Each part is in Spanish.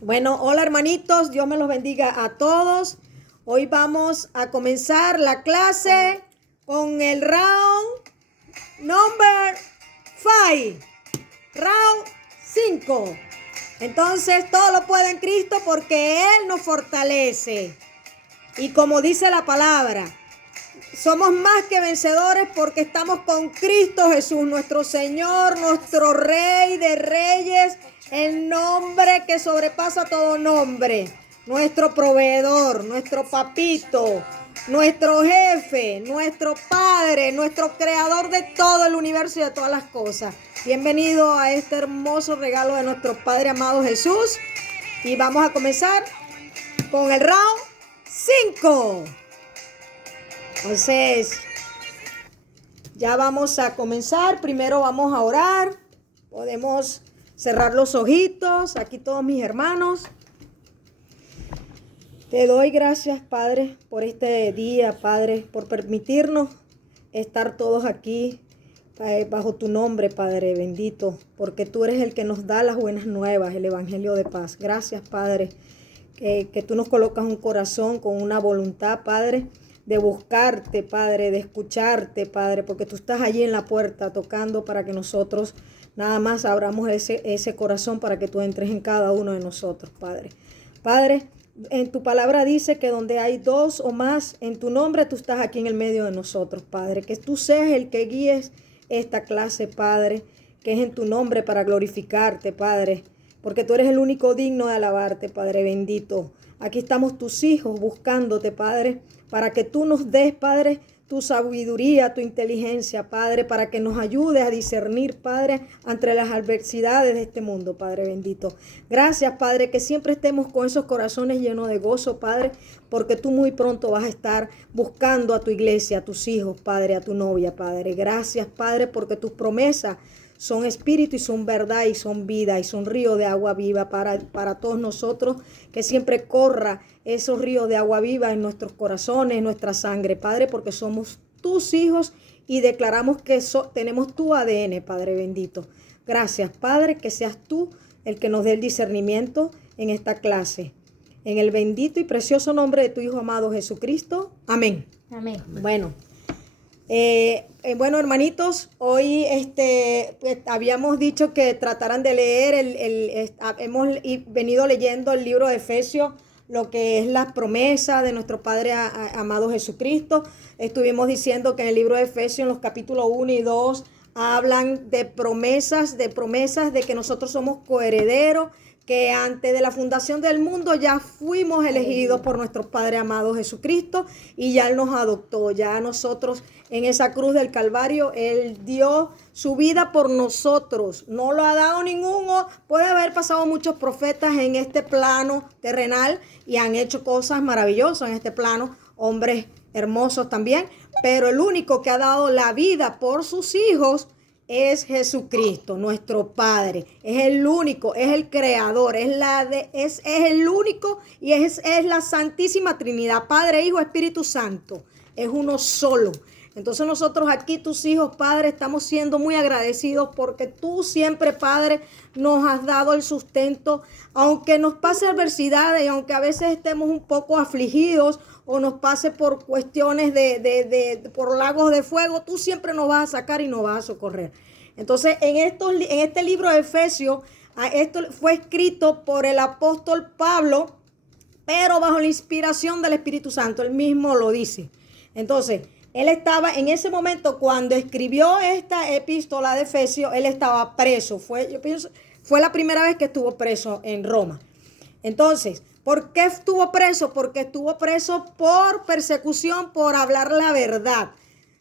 Bueno, hola hermanitos, Dios me los bendiga a todos. Hoy vamos a comenzar la clase con el round number 5, round 5. Entonces, todo lo puede en Cristo porque Él nos fortalece. Y como dice la palabra, somos más que vencedores porque estamos con Cristo Jesús, nuestro Señor, nuestro Rey de Reyes, el nombre que sobrepasa todo nombre, nuestro proveedor, nuestro papito, nuestro jefe, nuestro Padre, nuestro creador de todo el universo y de todas las cosas. Bienvenido a este hermoso regalo de nuestro Padre amado Jesús. Y vamos a comenzar con el round 5. Entonces, ya vamos a comenzar. Primero vamos a orar. Podemos cerrar los ojitos. Aquí todos mis hermanos. Te doy gracias, Padre, por este día, Padre, por permitirnos estar todos aquí bajo tu nombre, Padre bendito, porque tú eres el que nos da las buenas nuevas, el evangelio de paz. Gracias, Padre, que tú nos colocas un corazón con una voluntad, Padre, de buscarte, Padre, de escucharte, Padre, porque tú estás allí en la puerta tocando para que nosotros nada más abramos ese corazón para que tú entres en cada uno de nosotros, Padre. Padre, en tu palabra dice que donde hay dos o más en tu nombre, tú estás aquí en el medio de nosotros, Padre. Que tú seas el que guíes esta clase, Padre, que es en tu nombre para glorificarte, Padre, porque tú eres el único digno de alabarte, Padre bendito. Aquí estamos tus hijos buscándote, Padre, para que tú nos des, Padre, tu sabiduría, tu inteligencia, Padre, para que nos ayudes a discernir, Padre, entre las adversidades de este mundo, Padre bendito. Gracias, Padre, que siempre estemos con esos corazones llenos de gozo, Padre, porque tú muy pronto vas a estar buscando a tu iglesia, a tus hijos, Padre, a tu novia, Padre. Gracias, Padre, porque tus promesas son espíritu y son verdad y son vida y son río de agua viva para todos nosotros, que siempre corra esos ríos de agua viva en nuestros corazones, en nuestra sangre, Padre, porque somos tus hijos y declaramos que tenemos tu ADN, Padre bendito. Gracias, Padre, que seas tú el que nos dé el discernimiento en esta clase. En el bendito y precioso nombre de tu Hijo amado Jesucristo. Amén. Amén. Bueno, hermanitos, hoy pues, habíamos dicho que trataran de leer, hemos venido leyendo el libro de Efesios, lo que es las promesas de nuestro Padre amado Jesucristo. Estuvimos diciendo que en el libro de Efesios, en los capítulos 1 y 2, hablan de promesas de que nosotros somos coherederos, que antes de la fundación del mundo ya fuimos elegidos por nuestro Padre amado Jesucristo y ya Él nos adoptó. Ya nosotros en esa cruz del Calvario, Él dio su vida por nosotros. No lo ha dado ninguno. Puede haber pasado muchos profetas en este plano terrenal y han hecho cosas maravillosas en este plano, hombres hermosos también, pero el único que ha dado la vida por sus hijos es Jesucristo, nuestro Padre. Es el único, es el creador, es el único y es la Santísima Trinidad, Padre, Hijo, Espíritu Santo. Es uno solo. Entonces nosotros aquí, tus hijos, Padre, estamos siendo muy agradecidos porque tú siempre, Padre, nos has dado el sustento, aunque nos pase adversidades y aunque a veces estemos un poco afligidos o nos pase por cuestiones por lagos de fuego, tú siempre nos vas a sacar y nos vas a socorrer. Entonces, en este libro de Efesios, esto fue escrito por el apóstol Pablo, pero bajo la inspiración del Espíritu Santo. Él mismo lo dice. Entonces, él estaba en ese momento cuando escribió esta epístola de Efesios, él estaba preso. Fue la primera vez que estuvo preso en Roma. Entonces, ¿por qué estuvo preso? Porque estuvo preso por persecución, por hablar la verdad,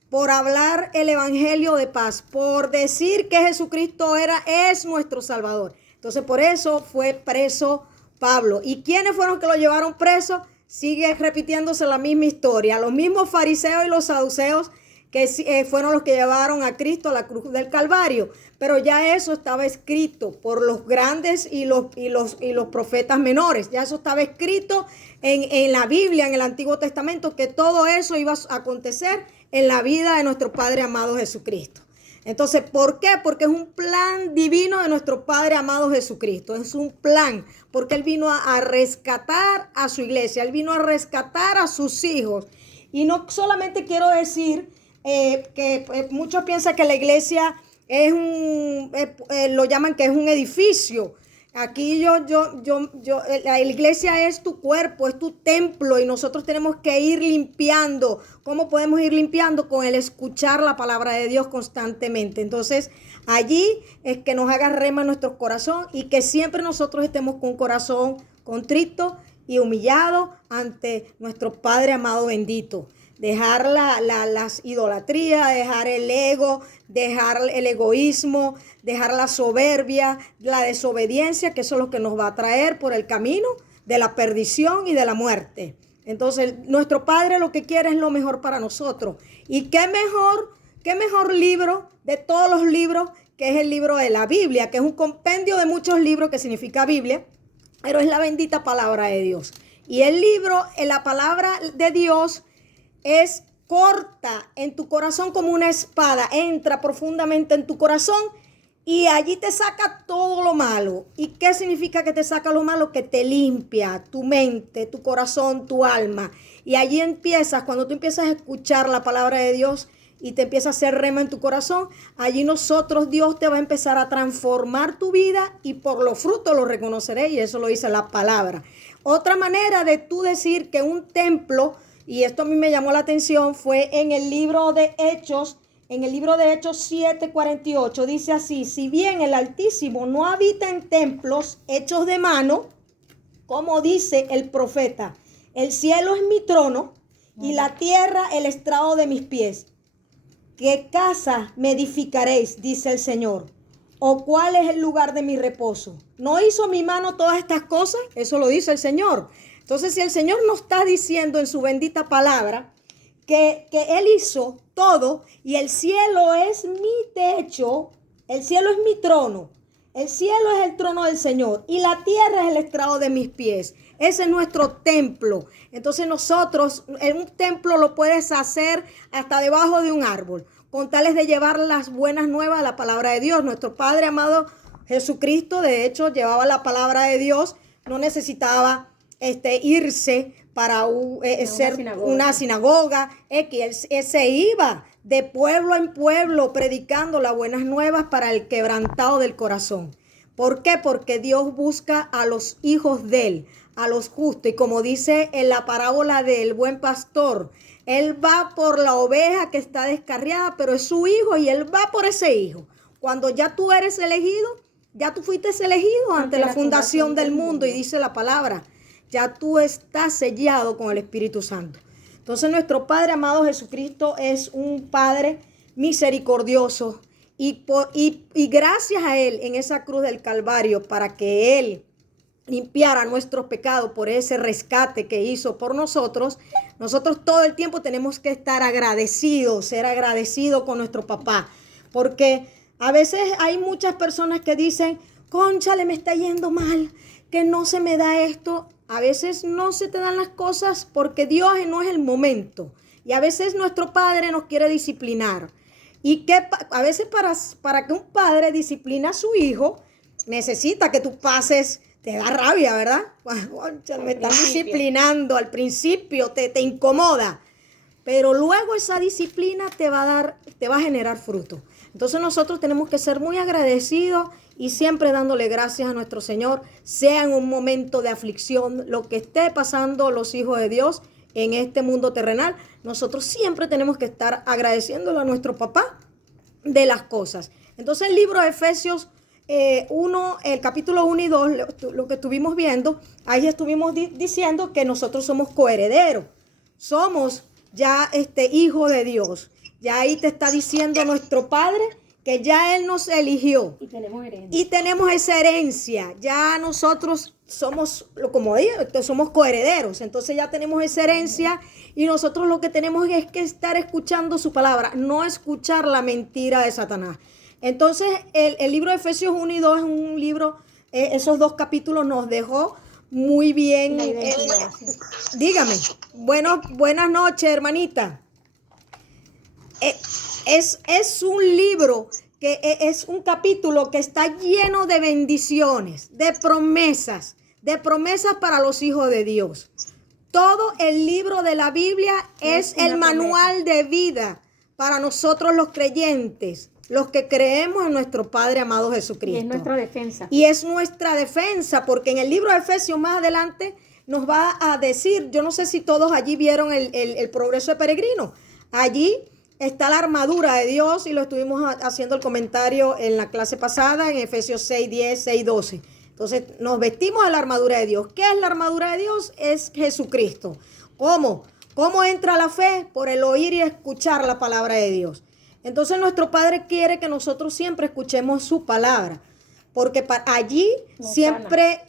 por hablar el evangelio de paz, por decir que Jesucristo es nuestro Salvador. Entonces, por eso fue preso Pablo. ¿Y quiénes fueron que lo llevaron preso? Sigue repitiéndose la misma historia. Los mismos fariseos y los saduceos que fueron los que llevaron a Cristo a la cruz del Calvario. Pero ya eso estaba escrito por los grandes y los profetas menores. Ya eso estaba escrito en la Biblia, en el Antiguo Testamento, que todo eso iba a acontecer en la vida de nuestro Padre amado Jesucristo. Entonces, ¿por qué? Porque es un plan divino de nuestro Padre amado Jesucristo. Es un plan, porque Él vino a rescatar a su iglesia, Él vino a rescatar a sus hijos. Y no solamente quiero decir que muchos piensan que la iglesia es lo llaman que es un edificio. Aquí la iglesia es tu cuerpo, es tu templo y nosotros tenemos que ir limpiando. ¿Cómo podemos ir limpiando? Con el escuchar la palabra de Dios constantemente. Entonces, allí es que nos haga rema en nuestro corazón y que siempre nosotros estemos con un corazón contrito y humillado ante nuestro Padre amado bendito. Dejar las idolatrías, dejar el ego, dejar el egoísmo, dejar la soberbia, la desobediencia, que eso es lo que nos va a traer por el camino de la perdición y de la muerte. Entonces, nuestro Padre lo que quiere es lo mejor para nosotros. Y qué mejor libro de todos los libros, que es el libro de la Biblia, que es un compendio de muchos libros, que significa Biblia, pero es la bendita palabra de Dios. Y el libro, la palabra de Dios, es corta en tu corazón como una espada, entra profundamente en tu corazón y allí te saca todo lo malo. ¿Y qué significa que te saca lo malo? Que te limpia tu mente, tu corazón, tu alma. Y allí empiezas, cuando tú empiezas a escuchar la palabra de Dios y te empieza a hacer rema en tu corazón, allí Dios te va a empezar a transformar tu vida y por los frutos lo reconoceréis, y eso lo dice la palabra. Otra manera de tú decir que un templo, y esto a mí me llamó la atención, fue en el libro de Hechos, 7:48, dice así: si bien el Altísimo no habita en templos hechos de mano, como dice el profeta, el cielo es mi trono y la tierra el estrado de mis pies. ¿Qué casa me edificaréis? Dice el Señor. ¿O cuál es el lugar de mi reposo? ¿No hizo mi mano todas estas cosas? Eso lo dice el Señor. Entonces, si el Señor nos está diciendo en su bendita palabra que Él hizo todo y el cielo es mi techo, el cielo es mi trono, el cielo es el trono del Señor y la tierra es el estrado de mis pies. Ese es nuestro templo. Entonces nosotros, en un templo lo puedes hacer hasta debajo de un árbol, con tales de llevar las buenas nuevas a la palabra de Dios. Nuestro Padre amado Jesucristo, de hecho, llevaba la palabra de Dios, no necesitaba irse para ser una sinagoga, que él se iba de pueblo en pueblo predicando las buenas nuevas para el quebrantado del corazón. ¿Por qué? Porque Dios busca a los hijos de Él, a los justos. Y como dice en la parábola del buen pastor, Él va por la oveja que está descarriada, pero es su hijo y Él va por ese hijo. Cuando ya tú eres elegido, ya tú fuiste elegido ante la fundación del mundo, y dice la palabra, ya tú estás sellado con el Espíritu Santo. Entonces nuestro Padre amado Jesucristo es un Padre misericordioso y gracias a Él en esa cruz del Calvario, para que Él limpiara nuestros pecados por ese rescate que hizo por nosotros, nosotros todo el tiempo tenemos que estar agradecidos, ser agradecidos con nuestro papá, porque a veces hay muchas personas que dicen, cónchale, me está yendo mal, que no se me da esto. A veces no se te dan las cosas porque Dios no es el momento. Y a veces nuestro padre nos quiere disciplinar. Y que a veces para que un padre discipline a su hijo, necesita que tú pases, te da rabia, ¿verdad? Cónchale, me están disciplinando. Al principio te incomoda. Pero luego esa disciplina te va a generar fruto. Entonces nosotros tenemos que ser muy agradecidos y siempre dándole gracias a nuestro Señor, sea en un momento de aflicción, lo que esté pasando los hijos de Dios en este mundo terrenal. Nosotros siempre tenemos que estar agradeciéndole a nuestro papá de las cosas. Entonces el libro de Efesios 1, el capítulo 1 y 2, lo que estuvimos viendo, ahí estuvimos diciendo que nosotros somos coherederos, somos ya hijo de Dios. Ya ahí te está diciendo nuestro Padre que ya Él nos eligió. Y tenemos esa herencia. Ya nosotros somos, como dije, somos coherederos. Entonces ya tenemos esa herencia y nosotros lo que tenemos es que estar escuchando su palabra, no escuchar la mentira de Satanás. Entonces el libro de Efesios 1 y 2 es un libro, esos dos capítulos nos dejó muy bien. Dígame. Buenas noches, hermanita. Es un libro que es un capítulo que está lleno de bendiciones, de promesas para los hijos de Dios. Todo el libro de la Biblia es el manual de vida para nosotros los creyentes, los que creemos en nuestro Padre amado Jesucristo. Y es nuestra defensa. Y es nuestra defensa, porque en el libro de Efesios más adelante nos va a decir, yo no sé si todos allí vieron el progreso de peregrino. Allí está la armadura de Dios y lo estuvimos haciendo el comentario en la clase pasada en Efesios 6:10, 6:12. Entonces nos vestimos de la armadura de Dios. ¿Qué es la armadura de Dios? Es Jesucristo. ¿Cómo? ¿Cómo entra la fe? Por el oír y escuchar la palabra de Dios. Entonces nuestro Padre quiere que nosotros siempre escuchemos su palabra. Porque allí siempre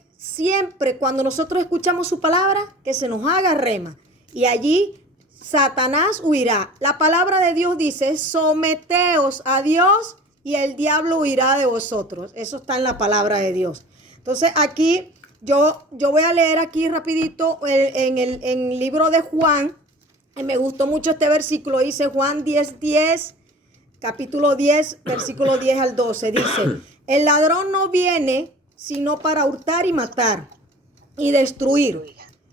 cuando nosotros escuchamos su palabra, que se nos haga rema. Y allí Satanás huirá. La palabra de Dios dice, someteos a Dios y el diablo huirá de vosotros. Eso está en la palabra de Dios. Entonces aquí yo voy a leer aquí rapidito en el libro de Juan. Me gustó mucho este versículo. Dice Juan 10:10, capítulo 10, versículo 10 al 12. Dice, el ladrón no viene sino para hurtar y matar y destruir.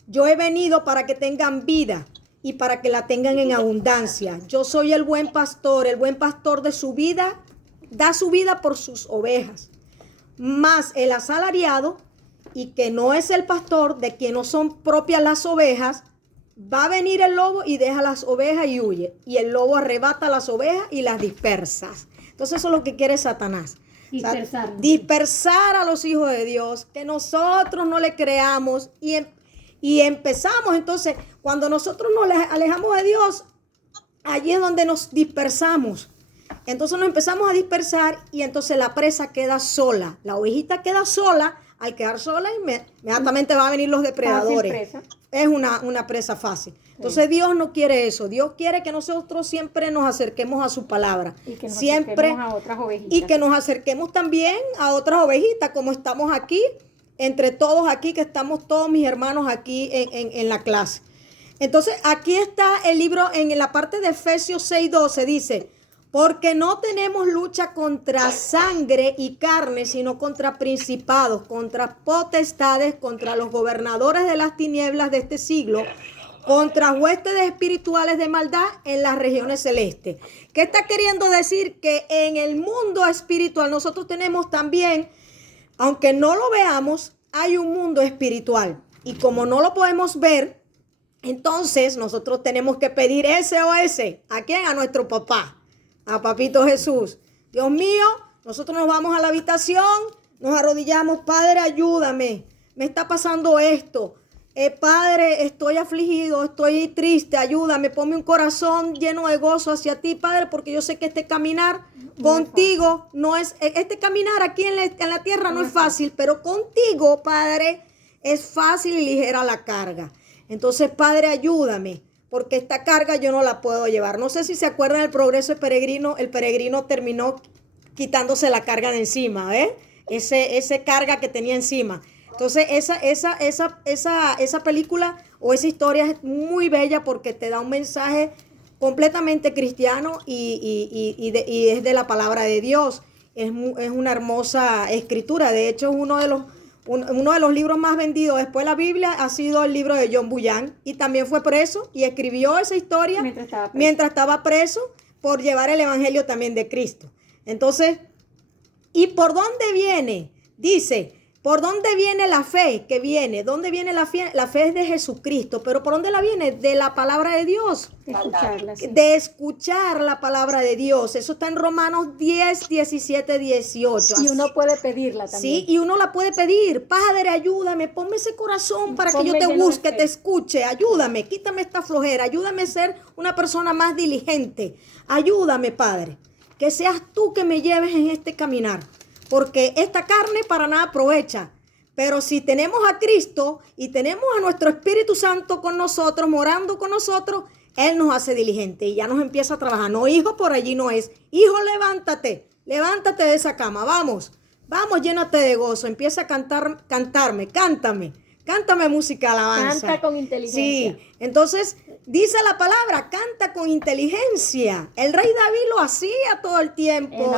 Yo he venido para que tengan vida y para que la tengan en abundancia. Yo soy el buen pastor de su vida, da su vida por sus ovejas. Mas el asalariado, y que no es el pastor, de quien no son propias las ovejas, va a venir el lobo y deja las ovejas y huye. Y el lobo arrebata las ovejas y las dispersa. Entonces eso es lo que quiere Satanás. Dispersar a los hijos de Dios, que nosotros no le creamos y empezamos. Entonces, cuando nosotros nos alejamos de Dios, allí es donde nos dispersamos. Entonces nos empezamos a dispersar y entonces la presa queda sola. La ovejita queda sola. Al quedar sola, inmediatamente van a venir los depredadores. Es una presa fácil. Entonces Dios no quiere eso. Dios quiere que nosotros siempre nos acerquemos a su palabra. Y que nos siempre acerquemos a otras ovejitas. Y que nos acerquemos también a otras ovejitas, como estamos aquí, entre todos aquí, que estamos todos mis hermanos aquí en la clase. Entonces aquí está el libro en la parte de Efesios 6:12, dice, porque no tenemos lucha contra sangre y carne, sino contra principados, contra potestades, contra los gobernadores de las tinieblas de este siglo, contra huestes espirituales de maldad en las regiones celestes. ¿Qué está queriendo decir? Que en el mundo espiritual nosotros tenemos también, aunque no lo veamos, hay un mundo espiritual. Y como no lo podemos ver, entonces nosotros tenemos que pedir SOS. ¿A quién? A nuestro papá. A Papito Jesús. Dios mío, nosotros nos vamos a la habitación, nos arrodillamos, Padre, ayúdame, me está pasando esto. Padre, estoy afligido, estoy triste, ayúdame, ponme un corazón lleno de gozo hacia ti, Padre, porque yo sé que este caminar contigo no es, este caminar aquí en la tierra no es fácil, pero contigo, Padre, es fácil y ligera la carga. Entonces, Padre, ayúdame. Porque esta carga yo no la puedo llevar. No sé si se acuerdan del progreso del peregrino. El peregrino terminó quitándose la carga de encima, Ese carga que tenía encima. Entonces, esa película o esa historia es muy bella porque te da un mensaje completamente cristiano y es de la palabra de Dios. Es una hermosa escritura. De hecho, es uno de los libros más vendidos después de la Biblia ha sido el libro de John Bunyan, y también fue preso y escribió esa historia mientras estaba preso por llevar el evangelio también de Cristo. Entonces, ¿y por dónde viene? Dice, ¿por dónde viene la fe que viene? ¿Dónde viene la fe? La fe es de Jesucristo, pero ¿por dónde la viene? De la palabra de Dios. De escuchar la palabra de Dios. Eso está en Romanos 10, 17, 18. Y uno puede pedirla también. Sí, y uno la puede pedir. Padre, ayúdame, ponme ese corazón para que yo te busque, te escuche. Ayúdame, quítame esta flojera. Ayúdame a ser una persona más diligente. Ayúdame, Padre. Que seas tú que me lleves en este caminar. Porque esta carne para nada aprovecha. Pero si tenemos a Cristo y tenemos a nuestro Espíritu Santo con nosotros, morando con nosotros, Él nos hace diligente y ya nos empieza a trabajar. No, hijo, por allí no es. Hijo, levántate de esa cama. Vamos, llénate de gozo. Empieza a cántame. Cántame música alabanza. Canta con inteligencia. Sí, entonces dice la palabra, canta con inteligencia. El rey David lo hacía todo el tiempo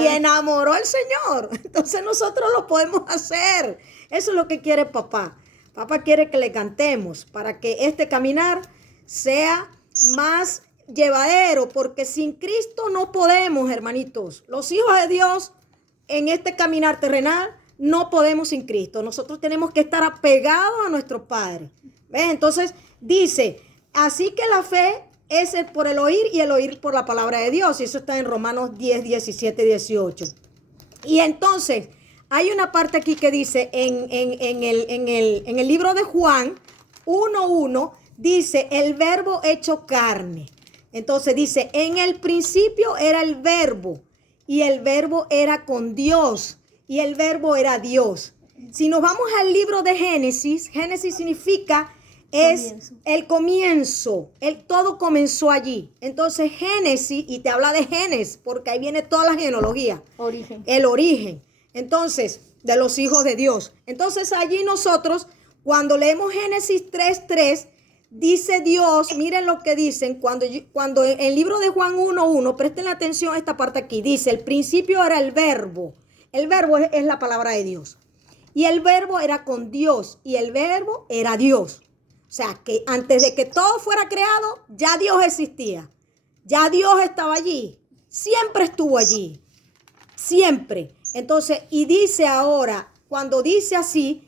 y enamoró al Señor. Entonces nosotros lo podemos hacer. Eso es lo que quiere papá. Papá quiere que le cantemos para que este caminar sea más llevadero, porque sin Cristo no podemos, hermanitos. Los hijos de Dios en este caminar terrenal no podemos sin Cristo. Nosotros tenemos que estar apegados a nuestro Padre. ¿Ves? Entonces dice, así que la fe es por el oír y el oír por la palabra de Dios. Y eso está en Romanos 10, 17, 18. Y entonces hay una parte aquí que dice en el libro de Juan 1:1, dice el verbo hecho carne. Entonces dice, en el principio era el verbo y el verbo era con Dios. Y el verbo era Dios. Si nos vamos al libro de Génesis, Génesis significa el comienzo. Todo comenzó allí. Entonces Génesis, y te habla de Génesis, porque ahí viene toda la genealogía. El origen. Entonces, de los hijos de Dios. Entonces allí nosotros, cuando leemos Génesis 3:3, dice Dios, miren lo que dicen, cuando en el libro de Juan 1:1, presten atención a esta parte aquí, dice, el principio era el verbo. El verbo es la palabra de Dios. Y el verbo era con Dios. Y el verbo era Dios. O sea, que antes de que todo fuera creado, ya Dios existía. Ya Dios estaba allí. Siempre estuvo allí. Siempre. Entonces, y dice ahora, cuando dice así,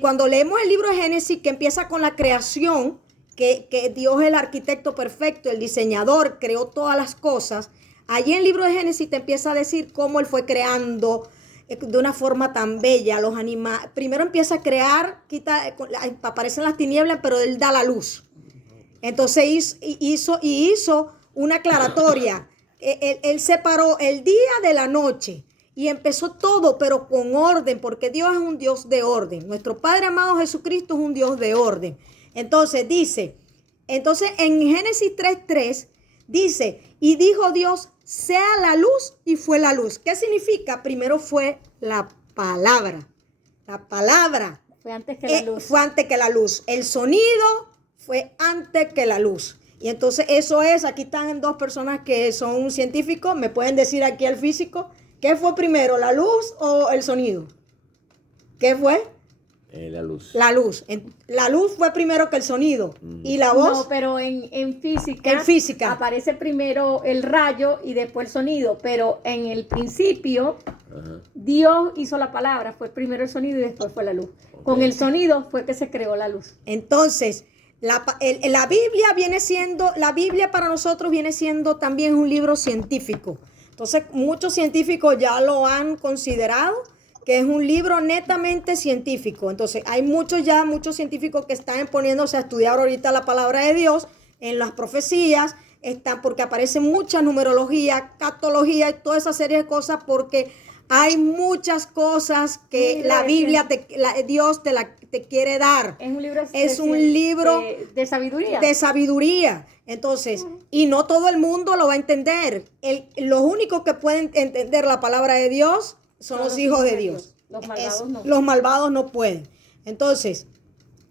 cuando leemos el libro de Génesis, que empieza con la creación, que Dios es el arquitecto perfecto, el diseñador, creó todas las cosas. Allí en el libro de Génesis te empieza a decir cómo Él fue creando de una forma tan bella los animales. Primero empieza a crear, aparecen las tinieblas, pero Él da la luz. Entonces hizo una aclaratoria. Él separó el día de la noche y empezó todo, pero con orden, porque Dios es un Dios de orden. Nuestro Padre amado Jesucristo es un Dios de orden. Entonces en Génesis 3:3 dice, y dijo Dios, sea la luz, y fue la luz. ¿Qué significa? Primero fue la palabra. La palabra fue antes que la luz. Fue antes que la luz. El sonido fue antes que la luz. Y entonces eso es, aquí están dos personas que son científicos, me pueden decir aquí el físico, ¿qué fue primero, la luz o el sonido? ¿Qué fue? La luz. La luz. La luz fue primero que el sonido. ¿Y la voz? No, pero en física. En física. Aparece primero el rayo y después el sonido. Pero en el principio, Dios hizo la palabra. Fue primero el sonido y después fue la luz. Okay. Con el sonido fue que se creó la luz. Entonces, la Biblia para nosotros viene siendo también un libro científico. Entonces, muchos científicos ya lo han considerado que es un libro netamente científico. Entonces, hay muchos científicos que están poniéndose a estudiar ahorita la palabra de Dios en las profecías, porque aparece mucha numerología, catología y toda esa serie de cosas, porque hay muchas cosas que la Biblia, Dios te quiere dar. Es un libro de sabiduría. De sabiduría. Entonces, y no todo el mundo lo va a entender. Los únicos que pueden entender la palabra de Dios son los hijos de Dios. Los malvados no. Los malvados no pueden. Entonces,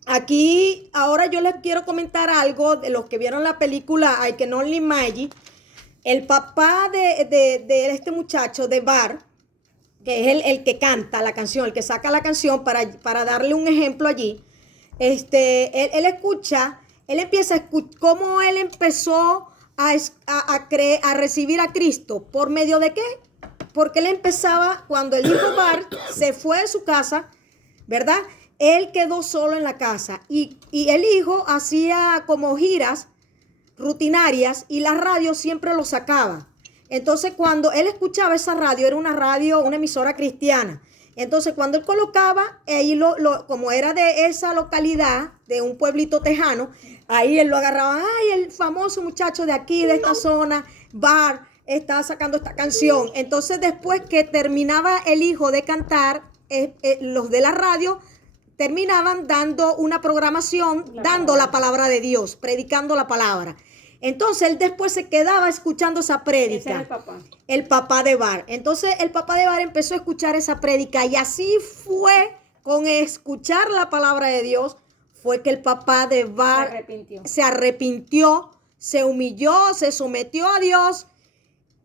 aquí ahora yo les quiero comentar algo de los que vieron la película I Can Only Imagine. El papá de este muchacho, de Bar, que es el que canta la canción, el que saca la canción para darle un ejemplo allí. Él empieza a escuchar cómo él empezó a recibir a Cristo. ¿Por medio de qué? Porque él empezaba, cuando el hijo Bar se fue de su casa, ¿verdad? Él quedó solo en la casa y el hijo hacía como giras rutinarias y la radio siempre lo sacaba. Entonces, cuando él escuchaba esa radio, era una emisora cristiana. Entonces, cuando él colocaba, ahí como era de esa localidad, de un pueblito tejano, ahí él lo agarraba. Ay, el famoso muchacho de aquí, de esta zona, Bar, estaba sacando esta canción. Entonces, después que terminaba el hijo de cantar, los de la radio terminaban dando una programación, dando la palabra de Dios, predicando la palabra. Entonces, él después se quedaba escuchando esa prédica. Ese era el papá. El papá de Bar. Entonces, el papá de Bar empezó a escuchar esa prédica y así fue con escuchar la palabra de Dios, fue que el papá de Bar se arrepintió, se humilló, se sometió a Dios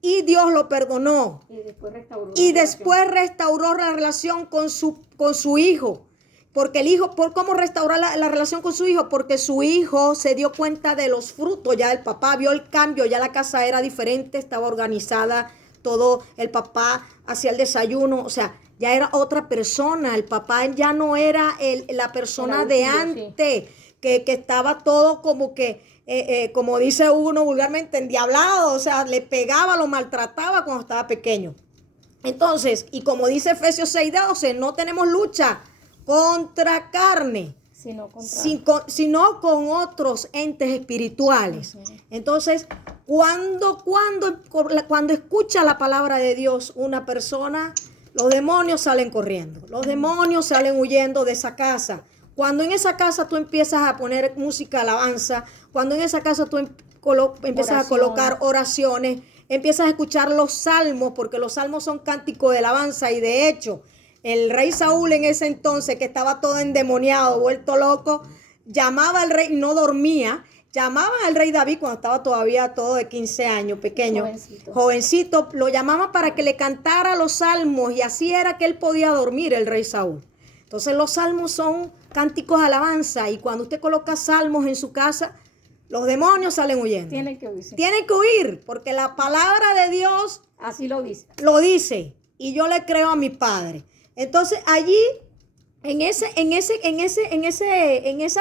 y Dios lo perdonó. Y después restauró la relación con su hijo. Porque el hijo, ¿cómo restaurar la relación con su hijo? Porque su hijo se dio cuenta de los frutos ya del papá, vio el cambio, ya la casa era diferente, estaba organizada, todo, el papá hacía el desayuno, o sea, ya era otra persona, el papá ya no era la persona de antes, sí. que estaba todo como que, como dice uno vulgarmente, endiablado, o sea, le pegaba, lo maltrataba cuando estaba pequeño. Entonces, y como dice Efesios 6:12, no tenemos lucha contra carne, sino con otros entes espirituales. Uh-huh. Entonces, cuando escucha la palabra de Dios una persona, los demonios salen corriendo, los demonios salen huyendo de esa casa. Cuando en esa casa tú empiezas a poner música alabanza, cuando en esa casa tú empiezas a colocar oraciones, empiezas a escuchar los salmos, porque los salmos son cánticos de alabanza, y de hecho, el rey Saúl en ese entonces, que estaba todo endemoniado, vuelto loco, llamaba al rey, no dormía, llamaban al rey David cuando estaba todavía todo de 15 años, pequeño, jovencito, lo llamaban para que le cantara los salmos, y así era que él podía dormir, el rey Saúl. Entonces los salmos son cánticos de alabanza, y cuando usted coloca salmos en su casa, los demonios salen huyendo. Tienen que huir. Tienen que huir, porque la palabra de Dios así lo dice. Lo dice, y yo le creo a mi Padre. Entonces allí, en esa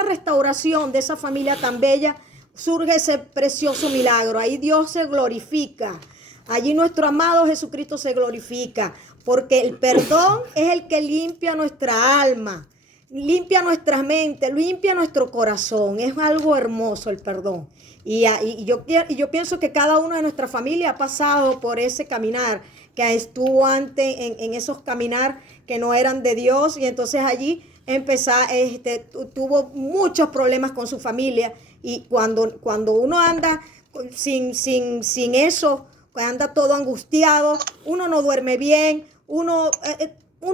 restauración de esa familia tan bella, surge ese precioso milagro. Ahí Dios se glorifica. Allí nuestro amado Jesucristo se glorifica, porque el perdón es el que limpia nuestra alma, limpia nuestra mente, limpia nuestro corazón. Es algo hermoso el perdón. Y yo pienso que cada uno de nuestra familia ha pasado por ese caminar, que estuvo antes en esos caminar que no eran de Dios, y entonces allí tuvo muchos problemas con su familia, y cuando uno anda sin eso, anda todo angustiado, uno no duerme bien, uno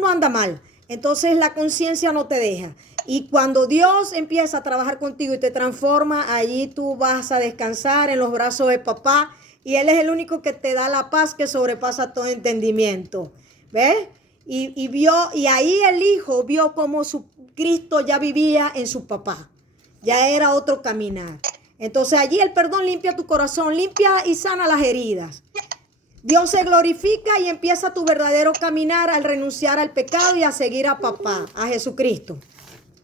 anda mal, entonces la conciencia no te deja. Y cuando Dios empieza a trabajar contigo y te transforma, allí tú vas a descansar en los brazos de papá, y Él es el único que te da la paz que sobrepasa todo entendimiento. ¿Ves? Y ahí el hijo vio cómo su Cristo ya vivía en su papá. Ya era otro caminar. Entonces allí el perdón limpia tu corazón, limpia y sana las heridas. Dios se glorifica y empieza tu verdadero caminar al renunciar al pecado y a seguir a papá, a Jesucristo.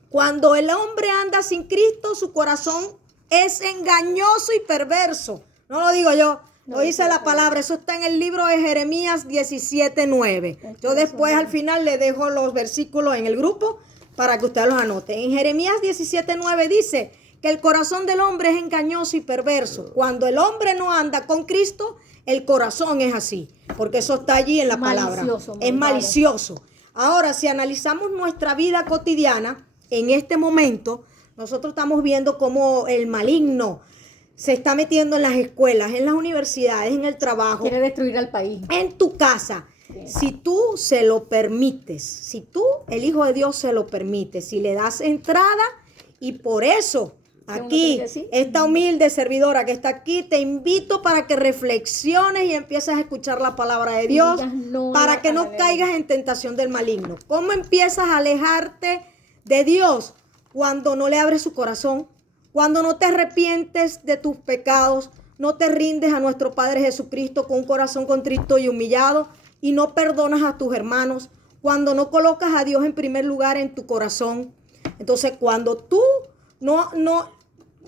Cuando el hombre anda sin Cristo, su corazón es engañoso y perverso. No lo digo yo, lo dice la palabra. Eso está en el libro de Jeremías 17:9. Yo después al final le dejo los versículos en el grupo para que ustedes los anoten. En Jeremías 17:9 dice que el corazón del hombre es engañoso y perverso. Cuando el hombre no anda con Cristo, el corazón es así, porque eso está allí en la palabra. Es malicioso. Ahora, si analizamos nuestra vida cotidiana, en este momento, nosotros estamos viendo cómo el maligno se está metiendo en las escuelas, en las universidades, en el trabajo. Quiere destruir al país. En tu casa. Sí. Si tú se lo permites, si tú, el Hijo de Dios, se lo permite, si le das entrada, y por eso aquí, esta humilde servidora que está aquí, te invito para que reflexiones y empieces a escuchar la palabra de Dios, para que no caigas en tentación del maligno. ¿Cómo empiezas a alejarte de Dios? Cuando no le abres su corazón, cuando no te arrepientes de tus pecados, no te rindes a nuestro Padre Jesucristo con un corazón contrito y humillado, y no perdonas a tus hermanos, cuando no colocas a Dios en primer lugar en tu corazón. Entonces, cuando tú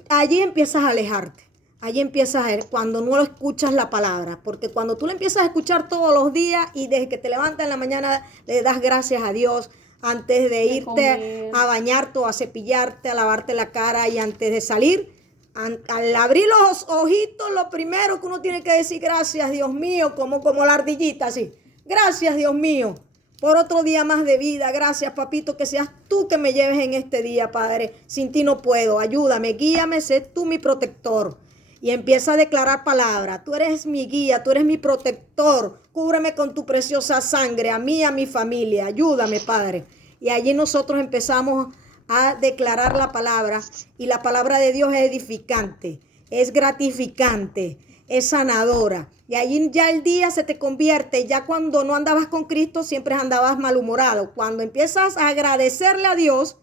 allí empiezas a alejarte, allí empiezas cuando no lo escuchas la palabra, porque cuando tú la empiezas a escuchar todos los días, y desde que te levantas en la mañana le das gracias a Dios, antes de irte a bañarte o a cepillarte, a lavarte la cara, y antes de salir, al abrir los ojitos, lo primero que uno tiene que decir: gracias, Dios mío, como la ardillita, así. Gracias, Dios mío, por otro día más de vida. Gracias, papito, que seas tú que me lleves en este día, Padre. Sin ti no puedo. Ayúdame, guíame, sé tú mi protector. Y empieza a declarar palabra. Tú eres mi guía, tú eres mi protector. Cúbreme con tu preciosa sangre, a mí y a mi familia. Ayúdame, Padre. y allí nosotros empezamos a declarar la palabra, y la palabra de Dios es edificante, es gratificante, es sanadora. Y allí ya el día se te convierte, ya cuando no andabas con Cristo, siempre andabas malhumorado. Cuando empiezas a agradecerle a Dios,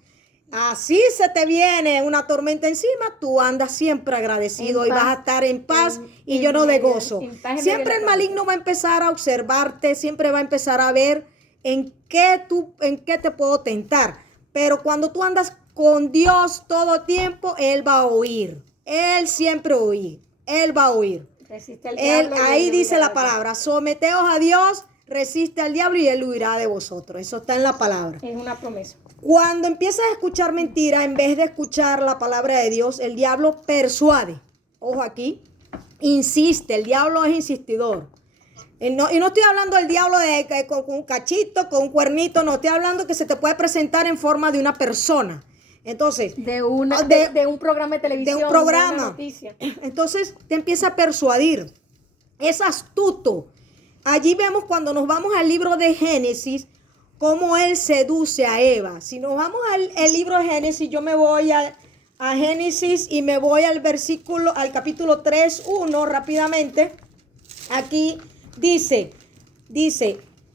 así se te viene una tormenta encima, tú andas siempre agradecido y vas a estar en paz y lleno de gozo. Siempre el maligno va a empezar a observarte, siempre va a empezar a ver en qué te puedo tentar. Pero cuando tú andas con Dios todo tiempo, Él va a oír. Él siempre oye. Él va a oír. Resiste al diablo. Ahí dice la palabra, someteos a Dios, resiste al diablo y Él huirá de vosotros. Eso está en la palabra. Es una promesa. Cuando empiezas a escuchar mentira, en vez de escuchar la palabra de Dios, el diablo persuade. Ojo aquí, insiste, el diablo es insistidor. Y no estoy hablando del diablo con un cachito, con un cuernito, no, estoy hablando que se te puede presentar en forma de una persona. Entonces, de un programa de televisión, de un programa. De una noticia. Entonces te empieza a persuadir. Es astuto. Allí vemos cuando nos vamos al libro de Génesis, cómo él seduce a Eva. Si nos vamos al libro de Génesis, yo me voy a Génesis y me voy al capítulo 3:1 rápidamente. Aquí dice,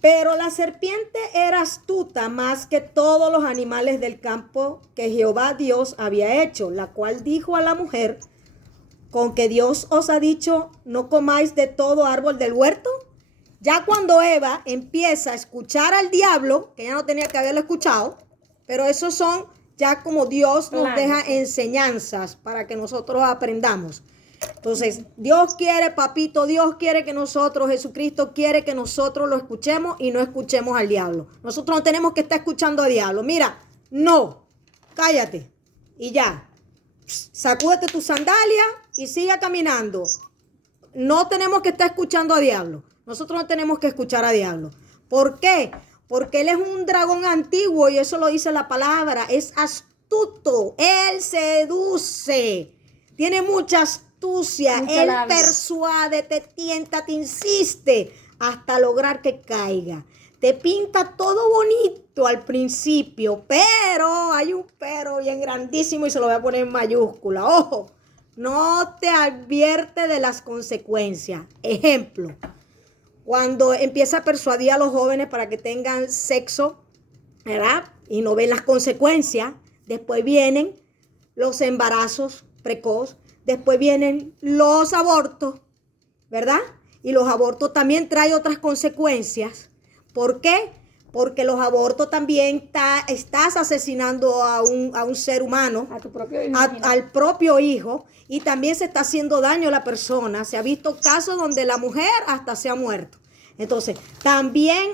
pero la serpiente era astuta más que todos los animales del campo que Jehová Dios había hecho, la cual dijo a la mujer, ¿con que Dios os ha dicho, no comáis de todo árbol del huerto? Ya cuando Eva empieza a escuchar al diablo, que ya no tenía que haberlo escuchado, pero esos son ya como Dios nos deja enseñanzas para que nosotros aprendamos. Entonces, Dios quiere, papito, Dios quiere que nosotros, Jesucristo quiere que nosotros lo escuchemos y no escuchemos al diablo. Nosotros no tenemos que estar escuchando al diablo. Mira, no, cállate y ya. Sacúdete tu sandalia y siga caminando. No tenemos que estar escuchando a diablo. Nosotros no tenemos que escuchar a diablo. ¿Por qué? Porque él es un dragón antiguo y eso lo dice la palabra. Es astuto. Él seduce. Tiene mucha astucia. Él persuade, te tienta, te insiste hasta lograr que caiga. Te pinta todo bonito al principio, pero hay un pero bien grandísimo y se lo voy a poner en mayúscula. Ojo, no te advierte de las consecuencias. Ejemplo, cuando empieza a persuadir a los jóvenes para que tengan sexo, ¿verdad? Y no ven las consecuencias, después vienen los embarazos precoces, después vienen los abortos, ¿verdad? Y los abortos también traen otras consecuencias. ¿Por qué? Porque los abortos también estás asesinando a un ser humano, a tu propio hijo, al propio hijo, y también se está haciendo daño a la persona. Se ha visto casos donde la mujer hasta se ha muerto. Entonces, también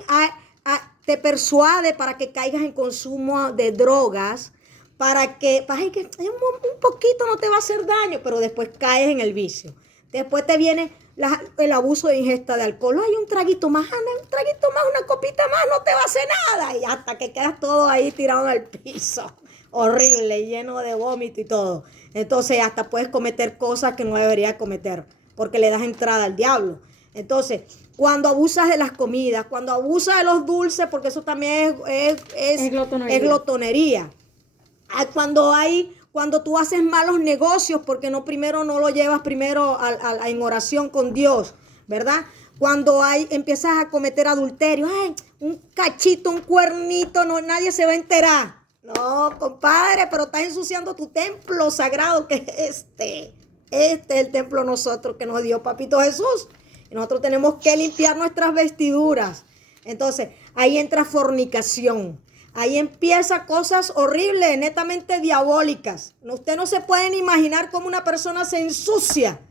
te persuade para que caigas en consumo de drogas, para que un poquito no te va a hacer daño, pero después caes en el vicio. Después te viene el abuso de ingesta de alcohol. Hay un traguito más, una copita más, no te va a hacer nada. Y hasta que quedas todo ahí tirado en el piso. Horrible, lleno de vómito y todo. Entonces hasta puedes cometer cosas que no deberías cometer, porque le das entrada al diablo. Entonces, cuando abusas de las comidas, cuando abusas de los dulces, porque eso también es glotonería. Cuando tú haces malos negocios porque no lo llevas primero en oración con Dios, ¿verdad? Cuando empiezas a cometer adulterio, un cachito, un cuernito, no, nadie se va a enterar. No, compadre, pero estás ensuciando tu templo sagrado, que es este. Este es el templo nosotros que nos dio Papito Jesús. Y nosotros tenemos que limpiar nuestras vestiduras. Entonces, ahí entra fornicación. Ahí empieza cosas horribles, netamente diabólicas. Usted no se pueden imaginar cómo una persona se ensucia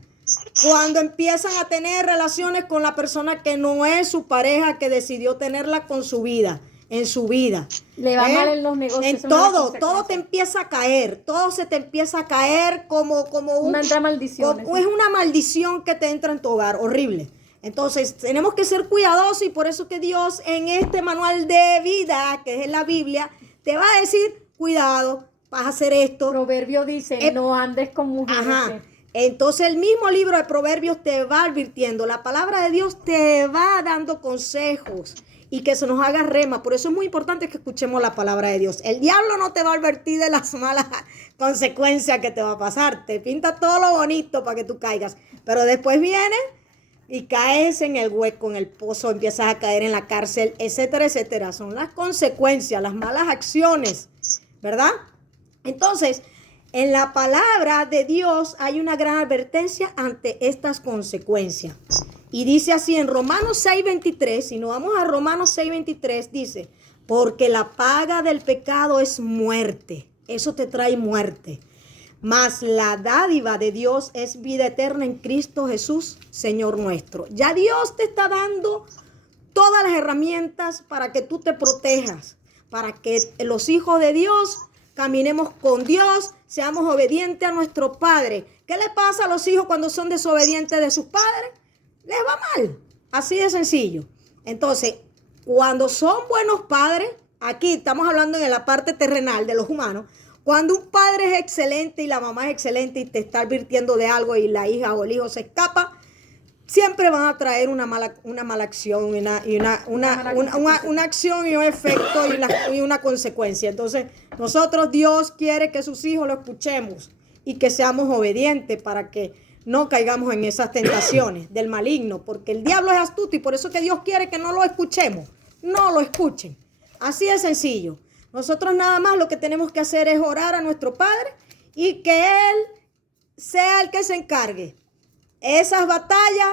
cuando empiezan a tener relaciones con la persona que no es su pareja, que decidió tenerla con su vida, en su vida. Le va mal en los negocios. En todo te empieza a caer, todo se te empieza a caer como una maldición. Es una maldición que te entra en tu hogar, horrible. Entonces, tenemos que ser cuidadosos y por eso que Dios en este manual de vida, que es en la Biblia, te va a decir, cuidado, vas a hacer esto. Proverbio dice, no andes con mujeres. Ajá. Entonces, el mismo libro de Proverbios te va advirtiendo. La palabra de Dios te va dando consejos y que se nos haga rema. Por eso es muy importante que escuchemos la palabra de Dios. El diablo no te va a advertir de las malas consecuencias que te va a pasar. Te pinta todo lo bonito para que tú caigas. Pero después viene y caes en el hueco, en el pozo, empiezas a caer en la cárcel, etcétera, etcétera. Son las consecuencias, las malas acciones, ¿verdad? Entonces, en la palabra de Dios hay una gran advertencia ante estas consecuencias. Y dice así en Romanos 6:23, si nos vamos a Romanos 6:23, dice, porque la paga del pecado es muerte. Eso te trae muerte. Mas la dádiva de Dios es vida eterna en Cristo Jesús, Señor nuestro. Ya Dios te está dando todas las herramientas para que tú te protejas, para que los hijos de Dios caminemos con Dios, seamos obedientes a nuestro Padre. ¿Qué le pasa a los hijos cuando son desobedientes de sus padres? Les va mal. Así de sencillo. Entonces, cuando son buenos padres, aquí estamos hablando en la parte terrenal de los humanos, cuando un padre es excelente y la mamá es excelente y te está advirtiendo de algo y la hija o el hijo se escapa, siempre van a traer una mala acción, una acción y un efecto y una consecuencia. Entonces, Dios quiere que sus hijos lo escuchemos y que seamos obedientes para que no caigamos en esas tentaciones del maligno, porque el diablo es astuto y por eso que Dios quiere que no lo escuchemos, no lo escuchen. Así de sencillo. Nosotros nada más lo que tenemos que hacer es orar a nuestro Padre y que Él sea el que se encargue. Esas batallas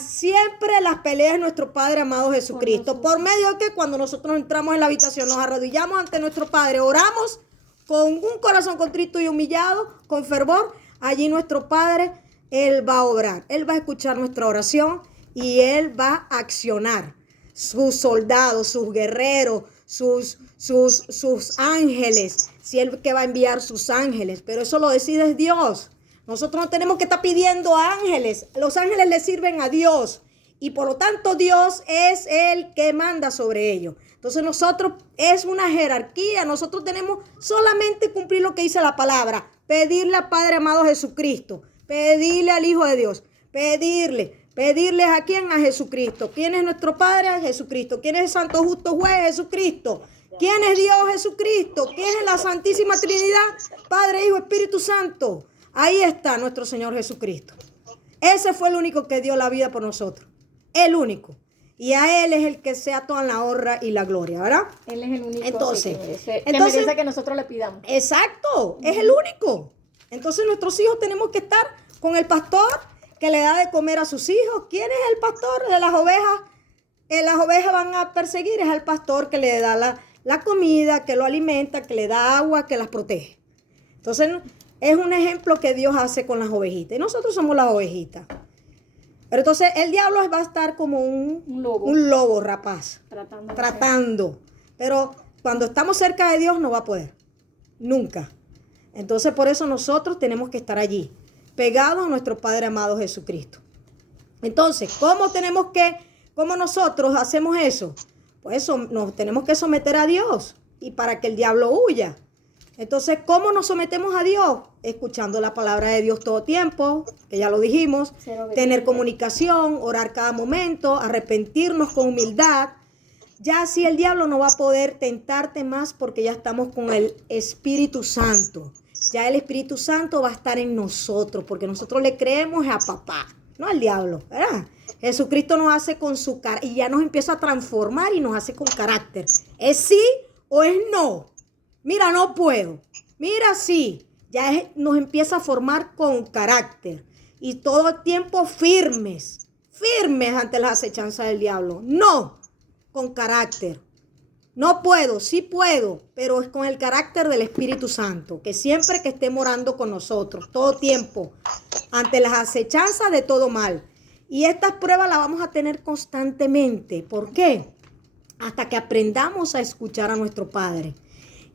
siempre las pelea nuestro Padre amado Jesucristo. Por medio de que cuando nosotros entramos en la habitación, nos arrodillamos ante nuestro Padre, oramos con un corazón contrito y humillado, con fervor, allí nuestro Padre, Él va a obrar. Él va a escuchar nuestra oración y Él va a accionar. Sus soldados, sus guerreros, sus ángeles, si Él que va a enviar sus ángeles, pero eso lo decide Dios. Nosotros no tenemos que estar pidiendo ángeles. Los ángeles le sirven a Dios y por lo tanto Dios es el que manda sobre ellos. Entonces nosotros es una jerarquía. Nosotros tenemos solamente cumplir lo que dice la palabra. Pedirle al Padre amado Jesucristo. Pedirle al Hijo de Dios. Pedirle a quién, a Jesucristo. ¿Quién es nuestro Padre? A Jesucristo. ¿Quién es el Santo Justo Juez? Jesucristo. ¿Quién es Dios? Jesucristo. ¿Quién es la Santísima Trinidad? Padre, Hijo, Espíritu Santo. Ahí está nuestro Señor Jesucristo. Ese fue el único que dio la vida por nosotros. El único. Y a Él es el que sea toda la honra y la gloria, ¿verdad? Él es el único entonces, que merece que nosotros le pidamos. Exacto, es el único. Entonces nuestros hijos tenemos que estar con el pastor que le da de comer a sus hijos. ¿Quién es el pastor de las ovejas? Las ovejas van a perseguir, es al pastor que le da la comida, que lo alimenta, que le da agua, que las protege. Entonces es un ejemplo que Dios hace con las ovejitas. Y nosotros somos las ovejitas. Pero entonces el diablo va a estar como un lobo rapaz. Tratando. Pero cuando estamos cerca de Dios no va a poder. Nunca. Entonces por eso nosotros tenemos que estar allí, pegados a nuestro Padre amado Jesucristo. Entonces, ¿cómo nosotros hacemos eso? Pues nos tenemos que someter a Dios y para que el diablo huya. Entonces, ¿cómo nos sometemos a Dios? Escuchando la palabra de Dios todo tiempo, que ya lo dijimos, tener comunicación, orar cada momento, arrepentirnos con humildad. Ya así el diablo no va a poder tentarte más porque ya estamos con el Espíritu Santo. Ya el Espíritu Santo va a estar en nosotros porque nosotros le creemos a papá, no al diablo, ¿verdad? Jesucristo nos hace con su carácter y ya nos empieza a transformar y nos hace con carácter. ¿Es sí o es no? Mira, no puedo. Mira, sí. Ya nos empieza a formar con carácter. Y todo el tiempo firmes ante las acechanzas del diablo. No, con carácter. No puedo, sí puedo, pero es con el carácter del Espíritu Santo. Que siempre que esté morando con nosotros, todo tiempo, ante las acechanzas de todo mal. Y estas pruebas las vamos a tener constantemente. ¿Por qué? Hasta que aprendamos a escuchar a nuestro Padre.